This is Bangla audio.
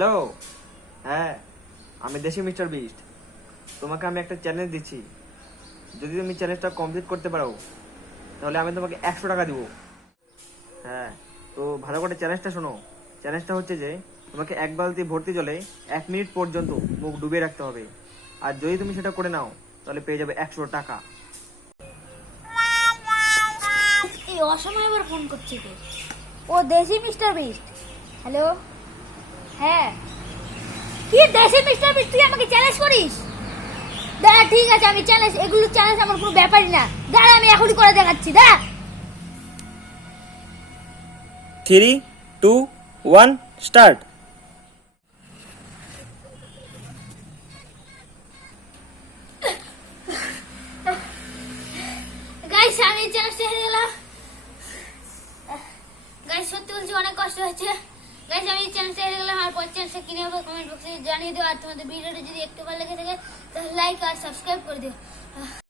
হ্যালো, হ্যাঁ আমি দেশি মিস্টার বিস্ট। তোমাকে আমি একটা চ্যালেঞ্জ দিচ্ছি, যদি তুমি চ্যালেঞ্জটা কমপ্লিট করতে পারো তাহলে আমি তোমাকে 100 টাকা দিব। হ্যাঁ, তো ভালো করে চ্যালেঞ্জটা শোনো। চ্যালেঞ্জটা হচ্ছে যে তোমাকে 1 বালতি ভর্তি জলে 1 মিনিট পর্যন্ত মুখ ডুবিয়ে রাখতে হবে, আর যদি তুমি সেটা করে নাও তাহলে পেয়ে যাবে 100 টাকা। এই অসময় আবার ফোন করছে কে? ও দেশি মিস্টার বিস্ট। হ্যালো, হ্যাঁ কি দেশি মিস্টার বিস্ট, তুই আমাকে চ্যালেঞ্জ করিস? দাঁড়া, ঠিক আছে, আমি চ্যালেঞ্জ, এগুলো চ্যালেঞ্জ আমার কোনো ব্যাপারই না। দাঁড়া, আমি এখনই করে দেখাচ্ছি। দাঁড়া। 3, 2, 1 স্টার্ট। গাইস, আমি চ্যালেঞ্জটা হেরে গেলাম। গাইস, সত্যি বলছি অনেক কষ্ট হচ্ছে। গাইস, আমি চ্যালেঞ্জটা হেরে গেলাম। আর পরের চ্যালেঞ্জটা কিনে হবে কমেন্ট বক্সে জানিয়ে দিও। আর তোমাদের ভিডিওটা যদি একটু ভালো লেগে থাকে তাহলে লাইক আর সাবস্ক্রাইব করে দিও।